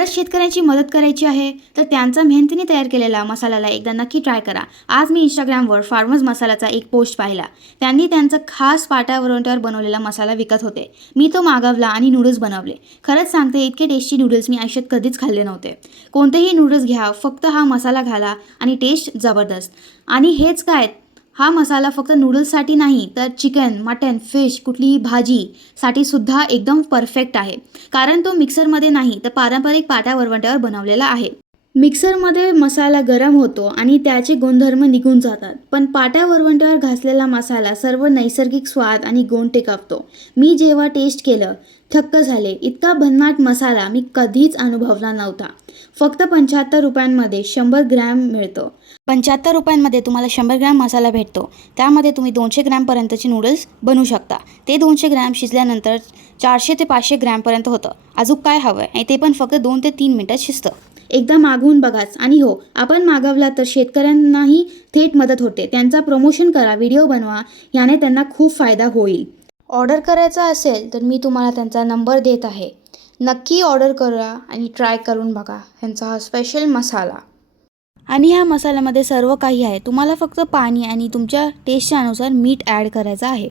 खरंच शेतकऱ्यांची मदत करायची आहे तर त्यांचा मेहनतीने तयार केलेला मसाल्याला एकदा नक्की ट्राय करा। आज मी इंस्टाग्रामवर फार्मर्स मसाल्याचा एक पोस्ट पाहिला। त्यांनी त्यांचं खास पाट्यावरवंट्यावर बनवलेला मसाला विकत होते। मी तो मागवला आणि नूडल्स बनवले। खरंच सांगते, इतके टेस्टी नूडल्स मी आयुष्यात कधीच खाल्ले नव्हते। कोणतेही नूडल्स घ्या, फक्त हा मसाला घाला आणि टेस्ट जबरदस्त। आणि हेच काय, हा मसाला फक्त नूडल्ससाठी नाही तर चिकन, मटन, फिश, कुठलीही भाजीसाठी सुद्धा एकदम परफेक्ट आहे। कारण तो मिक्सरमध्ये नाही तर पारंपरिक पाट्यावरवंट्यावर बनवलेला आहे। मिक्सरमध्ये मसाला गरम होतो आणि त्याचे गुणधर्म निघून जातात, पण पाट्यावरवंट्यावर घासलेला मसाला सर्व नैसर्गिक स्वाद आणि गुण टिकवतो। मी जेव्हा टेस्ट केलं थक्क झाले। इतका भन्नाट मसाला मी कधीच अनुभवला नव्हता। फक्त 75 रुपयांमध्ये 100 ग्रॅम मिळतो। 75 रुपयांमध्ये तुम्हाला 100 ग्रॅम मसाला भेटतो। त्यामध्ये तुम्ही 200 ग्रॅमपर्यंतचे नूडल्स बनवू शकता। ते 200 ग्रॅम शिजल्यानंतर 400 ते 500 ग्रॅमपर्यंत होतं। अजून काय हवं आहे, ते पण फक्त 2 ते 3 मिनिटात शिजतं। एकदा मागवून बघाच। आणि हो, आपण मागवला तर शेतकऱ्यांनाही थेट मदत होते। त्यांचा प्रमोशन करा, व्हिडिओ बनवा, याने त्यांना खूप फायदा होईल। ऑर्डर करायचा असेल तर मी तुम्हाला त्यांचा नंबर देत आहे। नक्की ऑर्डर करा आणि ट्राय करून बघा ह्यांचा हा स्पेशल मसाला। आणि ह्या मसाल्यामध्ये सर्व काही आहे। तुम्हाला फक्त पाणी आणि तुमच्या टेस्टच्या अनुसार मीठ ॲड करायचं आहे।